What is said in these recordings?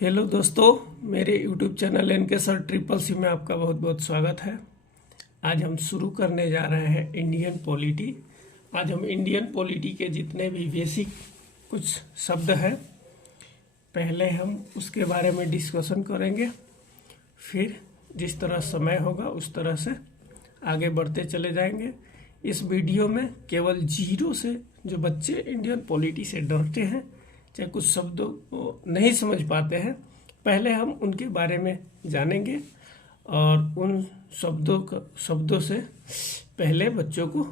Hello दोस्तों, मेरे YouTube channel NK sir triple C में आपका बहुत बहुत स्वागत है। आज हम शुरू करने जा रहे हैं इंडियन पॉलिटी। आज हम इंडियन पॉलिटी के जितने भी बेसिक कुछ शब्द हैं, पहले हम उसके बारे में डिस्कशन करेंगे, फिर जिस तरह समय होगा उस तरह से आगे बढ़ते चले जाएंगे। इस वीडियो में केवल जीरो से जो बच्चे इंडियन पॉलिटी से डरते हैं, चाहे कुछ शब्दों को नहीं समझ पाते हैं, पहले हम उनके बारे में जानेंगे और उन शब्दों से पहले बच्चों को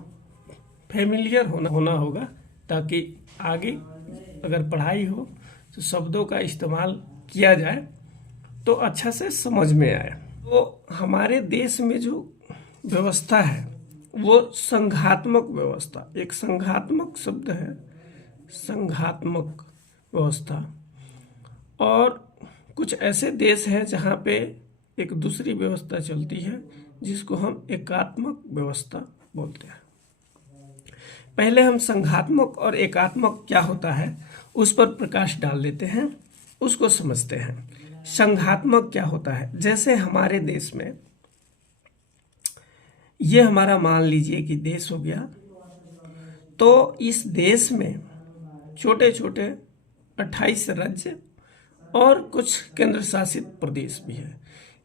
फेमिलियर होना होगा, ताकि आगे अगर पढ़ाई हो तो शब्दों का इस्तेमाल किया जाए तो अच्छा से समझ में आए। तो हमारे देश में जो व्यवस्था है वो संघात्मक व्यवस्था, एक संघात्मक शब्द है, संघात्मक व्यवस्था। और कुछ ऐसे देश हैं जहाँ पे एक दूसरी व्यवस्था चलती है जिसको हम एकात्मक व्यवस्था बोलते हैं। पहले हम संघात्मक और एकात्मक क्या होता है उस पर प्रकाश डाल देते हैं, उसको समझते हैं। संघात्मक क्या होता है? जैसे हमारे देश में, ये हमारा मान लीजिए कि देश हो गया, तो इस देश में छोटे छोटे 28 राज्य और कुछ केंद्र शासित प्रदेश भी है।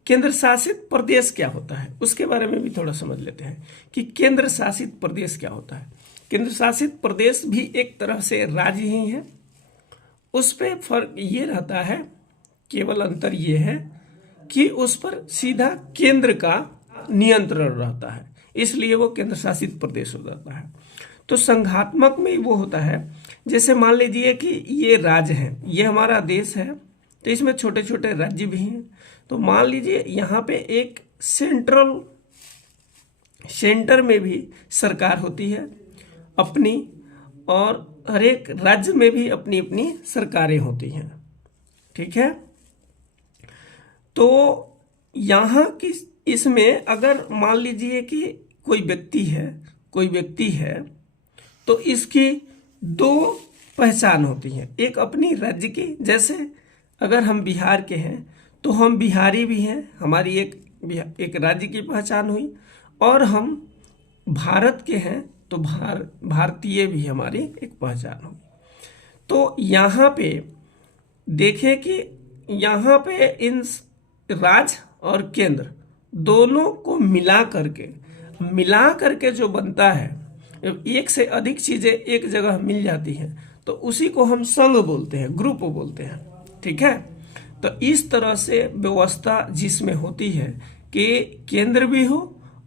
केंद्र शासित प्रदेश क्या होता है उसके बारे में भी थोड़ा समझ लेते हैं कि केंद्र शासित प्रदेश क्या होता है। केंद्र शासित प्रदेश भी एक तरह से राज्य ही है। उस पर फर्क ये रहता है, केवल अंतर ये है कि उस पर सीधा केंद्र का नियंत्रण रहता है, इसलिए वो केंद्र शासित प्रदेश हो जाता है। तो संघात्मक में वो होता है, जैसे मान लीजिए कि ये राज्य है, ये हमारा देश है, तो इसमें छोटे छोटे राज्य भी हैं। तो मान लीजिए यहाँ पे एक सेंटर में भी सरकार होती है अपनी, और हर एक राज्य में भी अपनी अपनी सरकारें होती हैं, ठीक है। तो यहाँ की इसमें अगर मान लीजिए कि कोई व्यक्ति है तो इसकी दो पहचान होती हैं। एक अपनी राज्य की, जैसे अगर हम बिहार के हैं तो हम बिहारी भी हैं, हमारी एक राज्य की पहचान हुई, और हम भारत के हैं तो भारतीय भी हमारी एक पहचान हुई। तो यहाँ पे देखें कि यहाँ पे इन राज्य और केंद्र दोनों को मिला करके जो बनता है, एक से अधिक चीजें एक जगह मिल जाती हैं तो उसी को हम संघ बोलते हैं, ग्रुप बोलते हैं, ठीक है। तो इस तरह से व्यवस्था जिसमें होती है कि केंद्र भी हो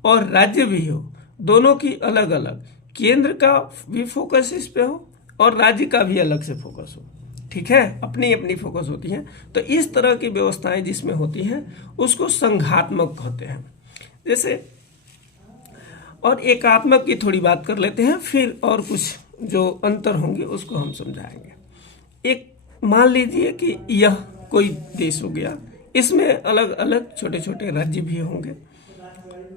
और राज्य भी हो, दोनों की अलग अलग, केंद्र का भी फोकस इस पे हो और राज्य का भी अलग से फोकस हो, ठीक है, अपनी अपनी फोकस होती है। तो इस तरह की व्यवस्थाएं जिसमें होती हैं उसको संघात्मक कहते हैं। जैसे और एकात्मक की थोड़ी बात कर लेते हैं, फिर और कुछ जो अंतर होंगे उसको हम समझाएंगे। एक मान लीजिए कि यह कोई देश हो गया, इसमें अलग अलग छोटे छोटे राज्य भी होंगे।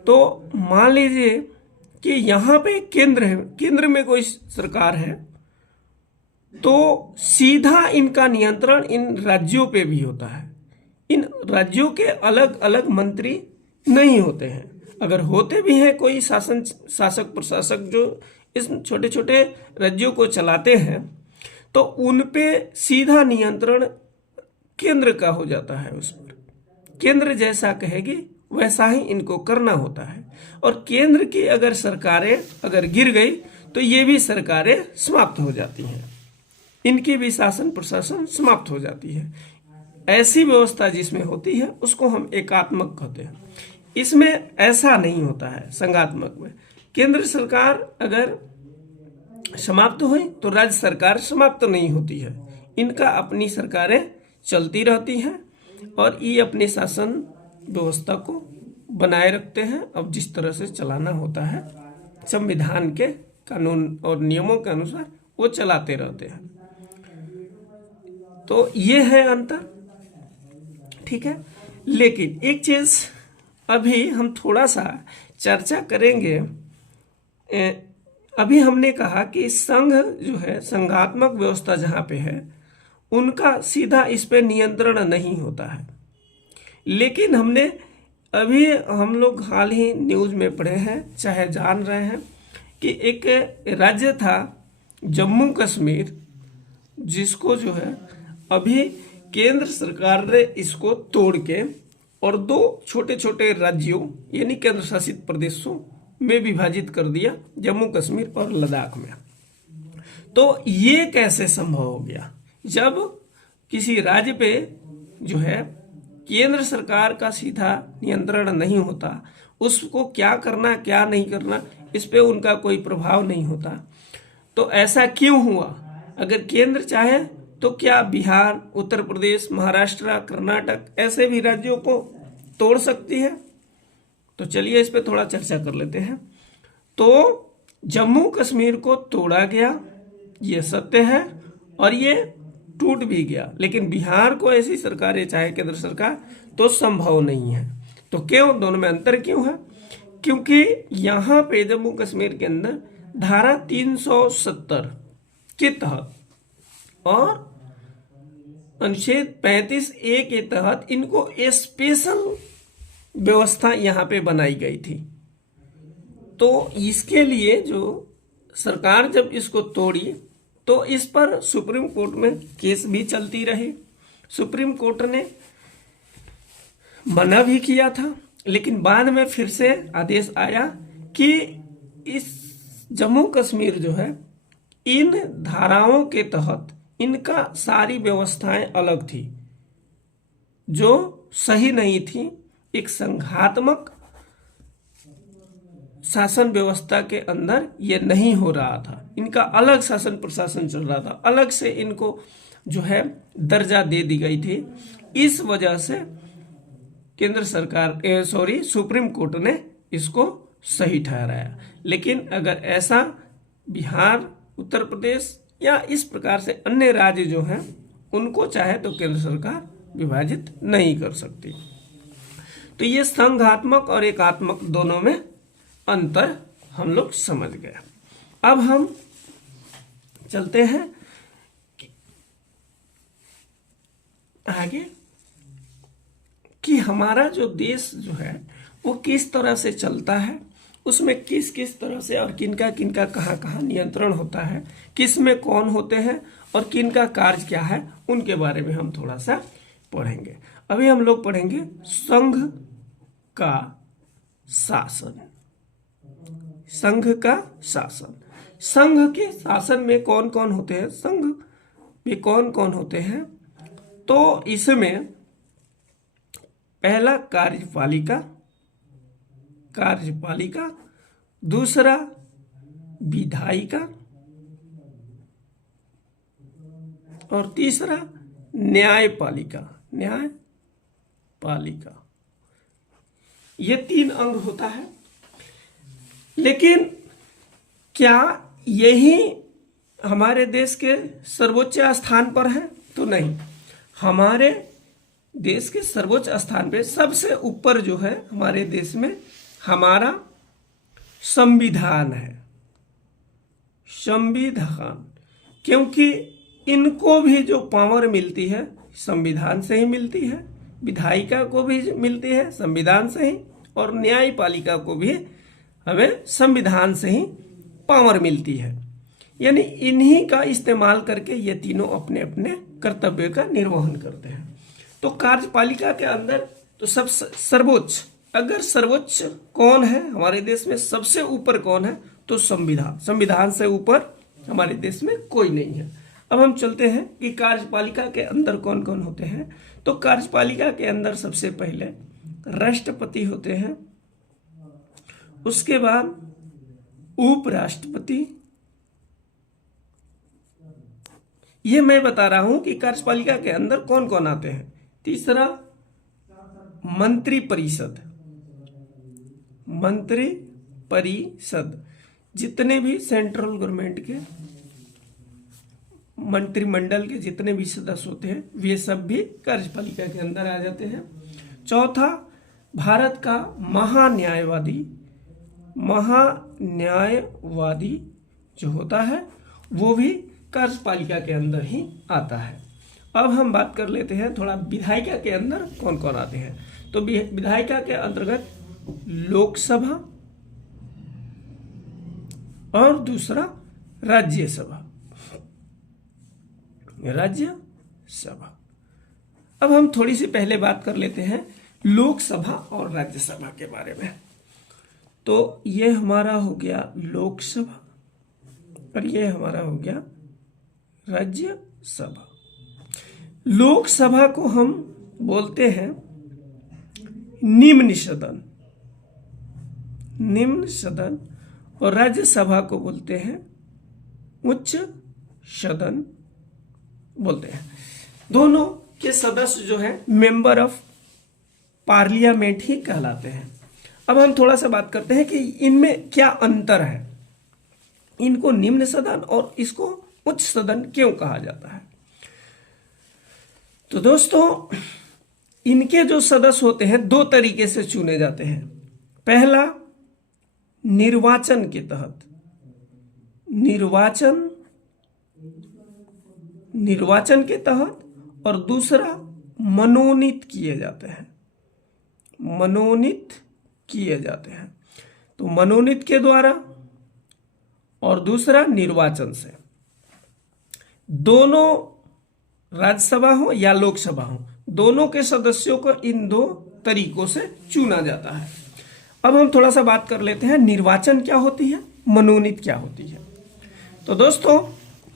तो मान लीजिए कि यहाँ पे केंद्र है, केंद्र में कोई सरकार है, तो सीधा इनका नियंत्रण इन राज्यों पे भी होता है। इन राज्यों के अलग अलग मंत्री नहीं होते हैं, अगर होते भी हैं कोई शासक प्रशासक जो इस छोटे छोटे राज्यों को चलाते हैं, तो उन पे सीधा नियंत्रण केंद्र का हो जाता है। उस पर केंद्र जैसा कहेगी वैसा ही इनको करना होता है। और केंद्र की अगर सरकारें अगर गिर गई तो ये भी सरकारें समाप्त हो जाती हैं, इनकी भी शासन प्रशासन समाप्त हो जाती है। ऐसी व्यवस्था जिसमें होती है उसको हम एकात्मक कहते हैं। इसमें ऐसा नहीं होता है। संघात्मक में केंद्र सरकार अगर समाप्त हुई तो राज्य सरकार समाप्त नहीं होती है, इनका अपनी सरकारें चलती रहती हैं और ये अपने शासन व्यवस्था को बनाए रखते हैं। अब जिस तरह से चलाना होता है संविधान के कानून और नियमों के अनुसार वो चलाते रहते हैं। तो ये है अंतर, ठीक है। लेकिन एक चीज अभी हम थोड़ा सा चर्चा करेंगे। अभी हमने कहा कि संघ जो है, संघात्मक व्यवस्था जहाँ पे है उनका सीधा इस पे नियंत्रण नहीं होता है। लेकिन हमने अभी हम लोग हाल ही न्यूज़ में पढ़े हैं, चाहे जान रहे हैं कि एक राज्य था जम्मू कश्मीर, जिसको जो है अभी केंद्र सरकार ने इसको तोड़ के और 2 छोटे छोटे राज्यों यानी केंद्र शासित प्रदेशों में विभाजित कर दिया, जम्मू कश्मीर और लद्दाख में। तो ये कैसे संभव हो गया? जब किसी राज्य पे जो है केंद्र सरकार का सीधा नियंत्रण नहीं होता, उसको क्या करना क्या नहीं करना इस पे उनका कोई प्रभाव नहीं होता, तो ऐसा क्यों हुआ? अगर केंद्र चाहे तो क्या बिहार, उत्तर प्रदेश, महाराष्ट्र, कर्नाटक ऐसे भी राज्यों को तोड़ सकती है? तो चलिए इस पे थोड़ा चर्चा कर लेते हैं। तो जम्मू कश्मीर को तोड़ा गया, ये सत्य है, और ये टूट भी गया। लेकिन बिहार को ऐसी सरकारें चाहे केंद्र सरकार तो संभव नहीं है। तो क्यों? दोनों में अंतर क्यों है? क्योंकि यहाँ पे जम्मू कश्मीर के अंदर धारा 370 के तहत और अनुच्छेद 35A के तहत इनको स्पेशल व्यवस्था यहाँ पे बनाई गई थी। तो इसके लिए जो सरकार जब इसको तोड़ी तो इस पर सुप्रीम कोर्ट में केस भी चलती रही। सुप्रीम कोर्ट ने मना भी किया था, लेकिन बाद में फिर से आदेश आया कि इस जम्मू कश्मीर जो है इन धाराओं के तहत इनका सारी व्यवस्थाएं अलग थी, जो सही नहीं थी। एक संघात्मक शासन व्यवस्था के अंदर ये नहीं हो रहा था, इनका अलग शासन प्रशासन चल रहा था, अलग से इनको जो है दर्जा दे दी गई थी। इस वजह से केंद्र सरकार सुप्रीम कोर्ट ने इसको सही ठहराया। लेकिन अगर ऐसा बिहार, उत्तर प्रदेश या इस प्रकार से अन्य राज्य जो हैं उनको चाहे तो केंद्र सरकार विभाजित नहीं कर सकती। तो ये संघात्मक और एकात्मक दोनों में अंतर हम लोग समझ गए। अब हम चलते हैं आगे कि हमारा जो देश जो है वो किस तरह से चलता है, उसमें किस किस तरह से और किनका किनका कहाँ कहाँ नियंत्रण होता है, किस में कौन होते हैं और किनका कार्य क्या है, उनके बारे में हम थोड़ा सा पढ़ेंगे। अभी हम लोग पढ़ेंगे संघ का शासन। संघ का शासन, संघ के शासन में कौन कौन होते हैं, संघ में कौन कौन होते हैं? तो इसमें पहला कार्यपालिका, दूसरा विधायिका और तीसरा न्यायपालिका। ये 3 अंग होता है। लेकिन क्या यही हमारे देश के सर्वोच्च स्थान पर है? तो नहीं। हमारे देश के सर्वोच्च स्थान पे सबसे ऊपर जो है हमारे देश में हमारा संविधान है। संविधान, क्योंकि इनको भी जो पावर मिलती है संविधान से ही मिलती है, विधायिका को भी मिलती है संविधान से ही, और न्यायपालिका को भी हमें संविधान से ही पावर मिलती है। यानी इन्हीं का इस्तेमाल करके ये तीनों अपने अपने कर्तव्य का निर्वहन करते हैं। तो कार्यपालिका के अंदर तो सब सर्वोच्च, अगर सर्वोच्च कौन है हमारे देश में, सबसे ऊपर कौन है, तो संविधान। संविधान से ऊपर हमारे देश में कोई नहीं है। अब हम चलते हैं कि कार्यपालिका के अंदर कौन कौन होते हैं। तो कार्यपालिका के अंदर सबसे पहले राष्ट्रपति होते हैं, उसके बाद उपराष्ट्रपति। ये मैं बता रहा हूं कि कार्यपालिका के अंदर कौन कौन आते हैं। तीसरा मंत्रिपरिषद। मंत्रिपरिषद जितने भी सेंट्रल गवर्नमेंट के मंत्रिमंडल के जितने भी सदस्य होते हैं वे सब भी कार्यपालिका के अंदर आ जाते हैं। चौथा, भारत का महान्यायवादी जो होता है वो भी कार्यपालिका के अंदर ही आता है। अब हम बात कर लेते हैं थोड़ा विधायिका के अंदर कौन कौन आते हैं। तो विधायिका के अंतर्गत लोकसभा और दूसरा राज्यसभा। राज्यसभा। अब हम थोड़ी सी पहले बात कर लेते हैं लोकसभा और राज्यसभा के बारे में। तो ये हमारा हो गया लोकसभा और ये हमारा हो गया राज्यसभा। लोकसभा को हम बोलते हैं निम्न सदन, निम्न सदन, और राज्यसभा को बोलते हैं उच्च सदन बोलते हैं। दोनों के सदस्य जो है मेंबर ऑफ पार्लियामेंट ही कहलाते हैं। अब हम थोड़ा सा बात करते हैं कि इनमें क्या अंतर है, इनको निम्न सदन और इसको उच्च सदन क्यों कहा जाता है। तो दोस्तों, इनके जो सदस्य होते हैं दो तरीके से चुने जाते हैं। पहला निर्वाचन के तहत, निर्वाचन के तहत, और दूसरा मनोनीत किए जाते हैं, मनोनीत किए जाते हैं। तो मनोनीत के द्वारा और दूसरा निर्वाचन से। दोनों राज्यसभा हो या लोकसभा हो, दोनों के सदस्यों को इन दो तरीकों से चुना जाता है। अब हम थोड़ा सा बात कर लेते हैं निर्वाचन क्या होती है, मनोनीत क्या होती है। तो दोस्तों,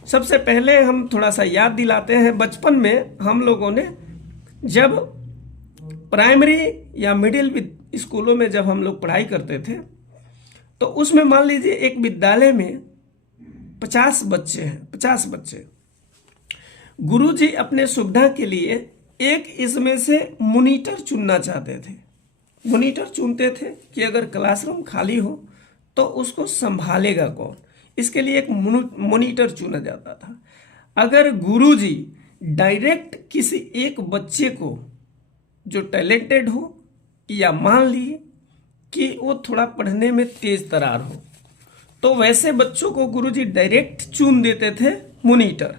सबसे पहले हम थोड़ा सा याद दिलाते हैं, बचपन में हम लोगों ने जब प्राइमरी या मिडिल स्कूलों में जब हम लोग पढ़ाई करते थे, तो उसमें मान लीजिए एक विद्यालय में 50 बच्चे हैं, 50 बच्चे। गुरुजी अपने सुविधा के लिए एक इसमें से मॉनिटर चुनना चाहते थे। मॉनिटर चुनते थे कि अगर क्लासरूम खाली हो तो उसको संभालेगा कौन, इसके लिए एक मॉनिटर चुना जाता था। अगर गुरुजी डायरेक्ट किसी एक बच्चे को जो टैलेंटेड हो, या मान लिए कि वो थोड़ा पढ़ने में तेज तरार हो, तो वैसे बच्चों को गुरुजी डायरेक्ट चुन देते थे मॉनिटर।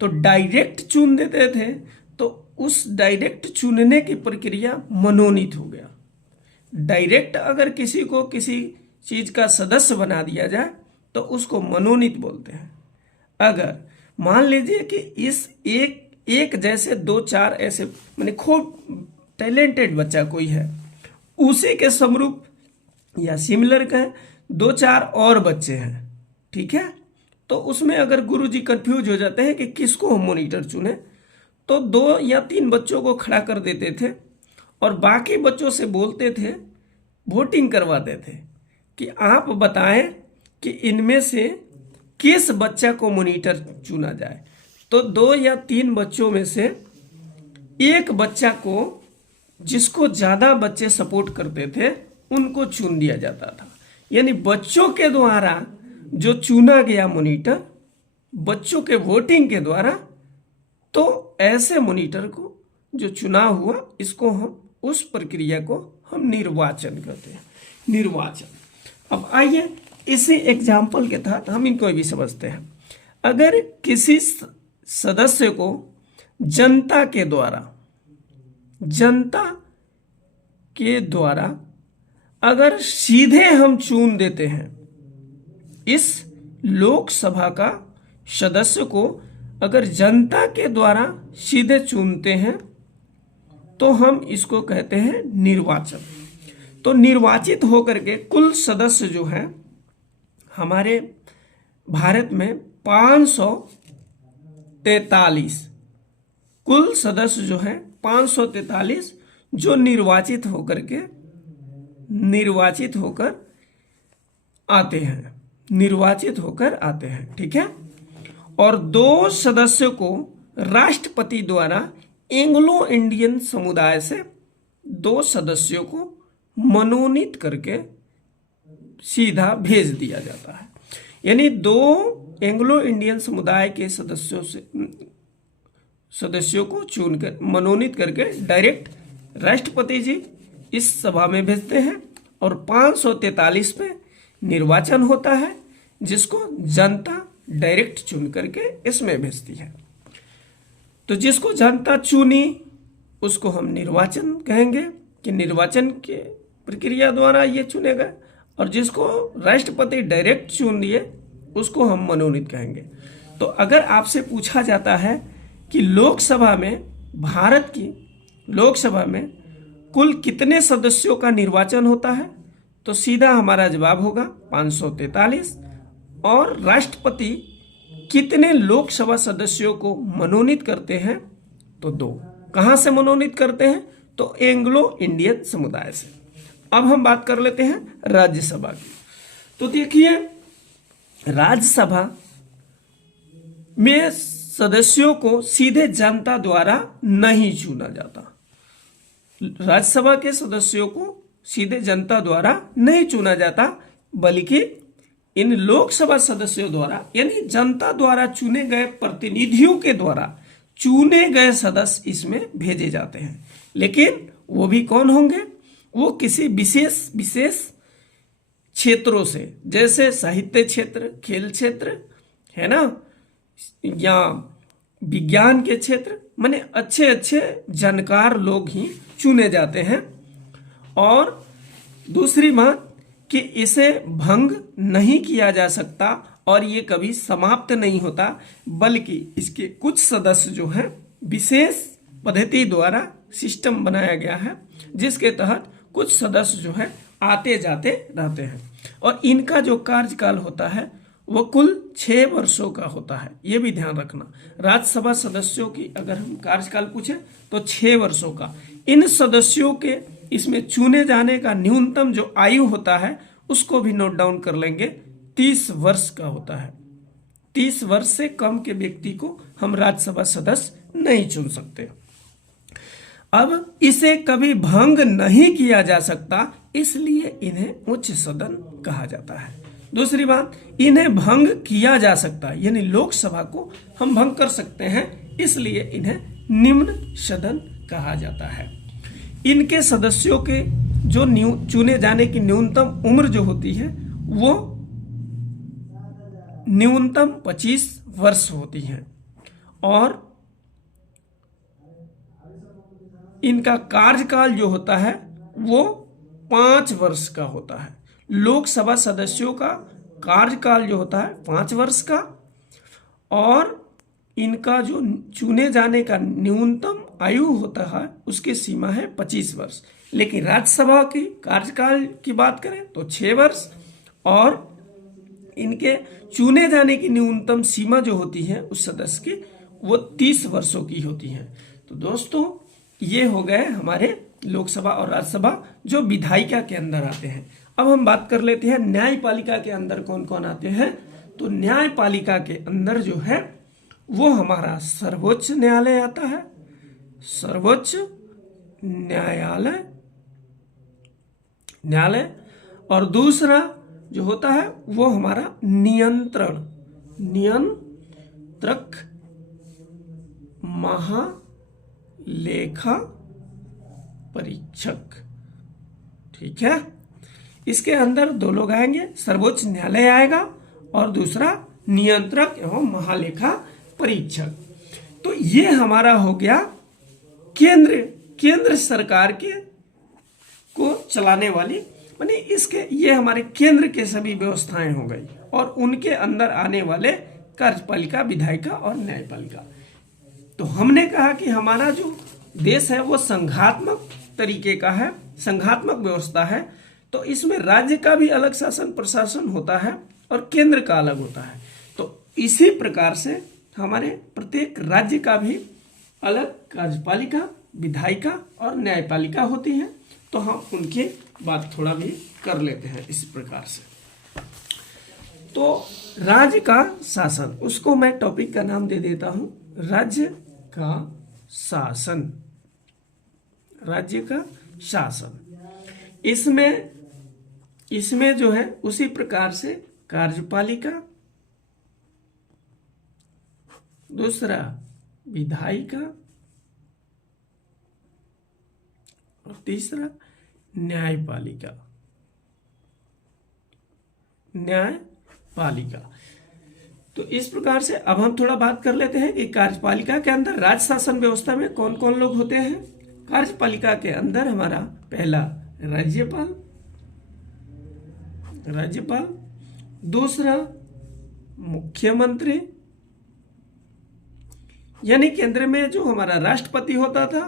तो डायरेक्ट चुन देते थे, तो उस डायरेक्ट चुनने की प्रक्रिया मनोनीत हो गया। डायरेक्ट अगर किसी को किसी चीज का सदस्य बना दिया जाए तो उसको मनोनीत बोलते हैं। अगर मान लीजिए कि इस एक जैसे 2-4 ऐसे माने खूब टैलेंटेड बच्चा कोई है, उसी के समरूप या सिमिलर का 2-4 और बच्चे हैं, ठीक है, तो उसमें अगर गुरुजी कंफ्यूज हो जाते हैं कि किसको हम मॉनिटर चुने, तो 2 या 3 बच्चों को खड़ा कर देते थे और बाकी बच्चों से बोलते थे, वोटिंग करवाते थे कि आप बताएं कि इनमें से किस बच्चा को मॉनिटर चुना जाए। तो 2 या 3 बच्चों में से एक बच्चा को, जिसको ज्यादा बच्चे सपोर्ट करते थे, उनको चुन दिया जाता था। यानी बच्चों के द्वारा जो चुना गया मॉनिटर, बच्चों के वोटिंग के द्वारा, तो ऐसे मॉनिटर को जो चुनाव हुआ, इसको हम उस प्रक्रिया को हम निर्वाचन कहते हैं, निर्वाचन। अब आइए इसी एग्जाम्पल के तहत हम इनको भी समझते हैं। अगर किसी सदस्य को जनता के द्वारा अगर सीधे हम चुन देते हैं, इस लोकसभा का सदस्य को अगर जनता के द्वारा सीधे चुनते हैं, तो हम इसको कहते हैं निर्वाचन। तो निर्वाचित होकर के कुल सदस्य जो है हमारे भारत में 543, कुल सदस्य जो है 543 जो निर्वाचित होकर आते हैं, ठीक है। और 2 सदस्यों को राष्ट्रपति द्वारा एंग्लो इंडियन समुदाय से 2 सदस्यों को मनोनीत करके सीधा भेज दिया जाता है। यानी 2 एंग्लो इंडियन समुदाय के सदस्यों को चुनकर मनोनीत करके डायरेक्ट राष्ट्रपति जी इस सभा में भेजते हैं और 543 पे निर्वाचन होता है, जिसको जनता डायरेक्ट चुन करके इसमें भेजती है। तो जिसको जनता चुनी उसको हम निर्वाचन कहेंगे कि निर्वाचन के प्रक्रिया द्वारा ये चुने गए, और जिसको राष्ट्रपति डायरेक्ट चुन लिए उसको हम मनोनीत कहेंगे। तो अगर आपसे पूछा जाता है कि लोकसभा में, भारत की लोकसभा में कुल कितने सदस्यों का निर्वाचन होता है, तो सीधा हमारा जवाब होगा 543। और राष्ट्रपति कितने लोकसभा सदस्यों को मनोनीत करते हैं, तो 2। कहां से मनोनीत करते हैं, तो एंग्लो इंडियन समुदाय से। अब हम बात कर लेते हैं राज्यसभा की। तो देखिए, राज्यसभा में सदस्यों को सीधे जनता द्वारा नहीं चुना जाता। राज्यसभा के सदस्यों को सीधे जनता द्वारा नहीं चुना जाता, बल्कि इन लोकसभा सदस्यों द्वारा, यानी जनता द्वारा चुने गए प्रतिनिधियों के द्वारा चुने गए सदस्य इसमें भेजे जाते हैं। लेकिन वो भी कौन होंगे, वो किसी विशेष क्षेत्रों से, जैसे साहित्य क्षेत्र, खेल क्षेत्र है ना, या विज्ञान के क्षेत्र, माने अच्छे अच्छे जानकार लोग ही चुने जाते हैं। और दूसरी बात कि इसे भंग नहीं किया जा सकता और ये कभी समाप्त नहीं होता, बल्कि इसके कुछ सदस्य जो हैं विशेष पद्धति द्वारा सिस्टम बनाया गया है, जिसके तहत कुछ सदस्य जो है आते जाते रहते हैं। और इनका जो कार्यकाल होता है वो कुल 6 वर्षों का होता है। ये भी ध्यान रखना, राज्यसभा सदस्यों की अगर हम कार्यकाल पूछे तो 6 वर्षों का। इन सदस्यों के इसमें चुने जाने का न्यूनतम जो आयु होता है उसको भी नोट डाउन कर लेंगे, 30 वर्ष का होता है। 30 वर्ष से कम के व्यक्ति को हम राज्यसभा सदस्य नहीं चुन सकते। अब इसे कभी भंग नहीं किया जा सकता, इसलिए इन्हें उच्च सदन कहा जाता है। दूसरी बात, इन्हें भंग किया जा सकता है, यानी लोकसभा को हम भंग कर सकते हैं, इसलिए इन्हें निम्न सदन कहा जाता है। इनके सदस्यों के जो चुने जाने की न्यूनतम उम्र जो होती है वो न्यूनतम 25 वर्ष होती है, और इनका कार्यकाल जो होता है वो 5 वर्ष का होता है। लोकसभा सदस्यों का कार्यकाल जो होता है 5 वर्ष का, और इनका जो चुने जाने का न्यूनतम आयु होता है उसकी सीमा है 25 वर्ष। लेकिन राज्यसभा की कार्यकाल की बात करें तो 6 वर्ष, और इनके चुने जाने की न्यूनतम सीमा जो होती है उस सदस्य की वो 30 वर्षों की होती है। तो दोस्तों, ये हो गए हमारे लोकसभा और राज्यसभा जो विधायिका के अंदर आते हैं। अब हम बात कर लेते हैं न्यायपालिका के अंदर कौन कौन आते हैं। तो न्यायपालिका के अंदर जो है वो हमारा सर्वोच्च न्यायालय आता है, सर्वोच्च न्यायालय, और दूसरा जो होता है वो हमारा नियंत्रक महालेखा परीक्षक। ठीक है, इसके अंदर 2 लोग आएंगे, सर्वोच्च न्यायालय आएगा और दूसरा नियंत्रक एवं महालेखा परीक्षक। तो ये हमारा हो गया केंद्र सरकार के को चलाने वाली, माने इसके ये हमारे केंद्र के सभी व्यवस्थाएं हो गई, और उनके अंदर आने वाले कार्यपालिका, विधायिका और न्यायपालिका। तो हमने कहा कि हमारा जो देश है वो संघात्मक तरीके का है, संघात्मक व्यवस्था है। तो इसमें राज्य का भी अलग शासन प्रशासन होता है और केंद्र का अलग होता है। तो इसी प्रकार से हमारे प्रत्येक राज्य का भी अलग कार्यपालिका, विधायिका और न्यायपालिका होती है। तो हम उनकी बात थोड़ा भी कर लेते हैं इस प्रकार से। तो राज्य का शासन, उसको मैं टॉपिक का नाम दे देता हूं, राज्य का शासन। राज्य का शासन, इसमें जो है उसी प्रकार से कार्यपालिका, दूसरा विधायिका और तीसरा न्यायपालिका। तो इस प्रकार से अब हम थोड़ा बात कर लेते हैं कि कार्यपालिका के अंदर राज्य शासन व्यवस्था में कौन कौन लोग होते हैं। कार्यपालिका के अंदर हमारा पहला राज्यपाल, दूसरा मुख्यमंत्री, यानी केंद्र में जो हमारा राष्ट्रपति होता था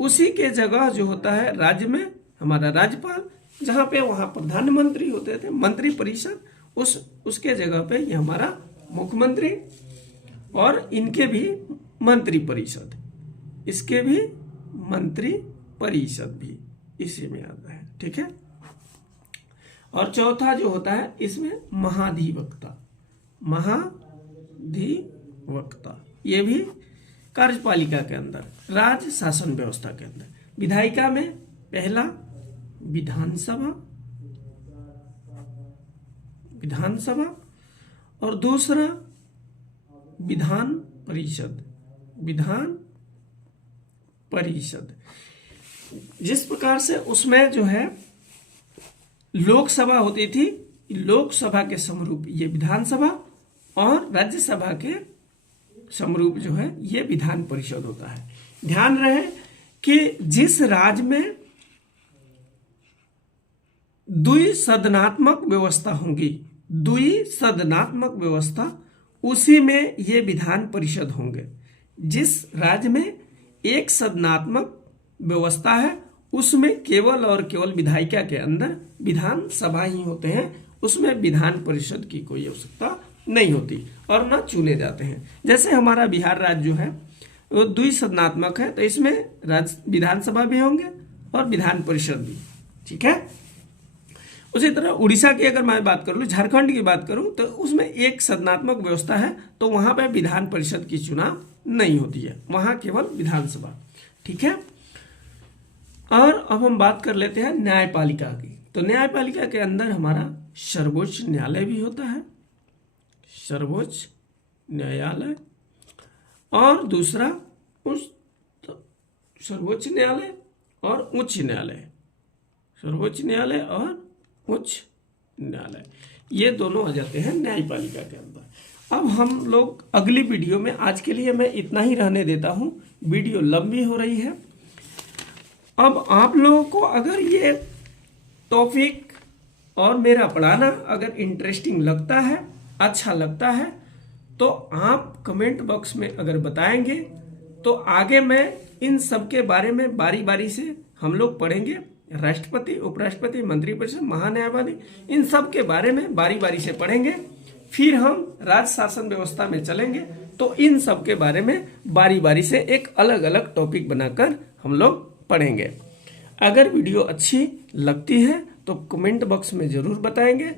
उसी के जगह जो होता है राज्य में हमारा राज्यपाल, जहां पे वहां प्रधानमंत्री होते थे, मंत्री परिषद, उसके जगह पे ये हमारा मुख्यमंत्री, और इनके भी मंत्री परिषद, इसके भी मंत्री परिषद भी इसी में आता है। ठीक है। और चौथा जो होता है इसमें महाधिवक्ता, ये भी कार्यपालिका के अंदर, राज्य शासन व्यवस्था के अंदर। विधायिका में पहला विधानसभा और दूसरा विधान परिषद। जिस प्रकार से उसमें जो है लोकसभा होती थी, लोकसभा के समरूप ये विधानसभा, और राज्यसभा के समरूप जो है ये विधान परिषद होता है। ध्यान रहे कि जिस राज्य में द्विसदनात्मक व्यवस्था होगी, द्विसदनात्मक व्यवस्था, उसी में ये विधान परिषद होंगे। जिस राज्य में एक सदनात्मक व्यवस्था है उसमें केवल और केवल विधायिका के अंदर विधानसभा ही होते हैं, उसमें विधान परिषद की कोई आवश्यकता नहीं होती और न चुने जाते हैं। जैसे हमारा बिहार राज्य जो है वो द्विसदनात्मक है, तो इसमें विधानसभा भी होंगे और विधान परिषद भी। ठीक है। उसी तरह उड़ीसा की अगर मैं बात करूँ, झारखंड की बात करूँ, तो उसमें एक सदनात्मक व्यवस्था है, तो वहां पर विधान परिषद की चुनाव नहीं होती है, वहां केवल विधानसभा। ठीक है। और अब हम बात कर लेते हैं न्यायपालिका की। तो न्यायपालिका के अंदर हमारा सर्वोच्च न्यायालय भी होता है, सर्वोच्च न्यायालय, और दूसरा सर्वोच्च न्यायालय और उच्च न्यायालय, सर्वोच्च न्यायालय और उच्च न्यायालय, ये दोनों आ जाते हैं न्यायपालिका के अंदर। अब हम लोग अगली वीडियो में, आज के लिए मैं इतना ही रहने देता हूं, वीडियो लंबी हो रही है। अब आप लोगों को अगर ये टॉपिक और मेरा पढ़ाना अगर इंटरेस्टिंग लगता है, अच्छा लगता है, तो आप कमेंट बॉक्स में अगर बताएंगे तो आगे मैं इन सब के बारे में बारी बारी से हम लोग पढ़ेंगे। राष्ट्रपति, उपराष्ट्रपति, मंत्रिपरिषद, महान्यायवादी, इन सब के बारे में बारी बारी से पढ़ेंगे। फिर हम राज्य शासन व्यवस्था में चलेंगे, तो इन सब के बारे में बारी बारी से एक अलग अलग टॉपिक बनाकर हम लोग पढ़ेंगे। अगर वीडियो अच्छी लगती है तो कमेंट बॉक्स में जरूर बताएंगे।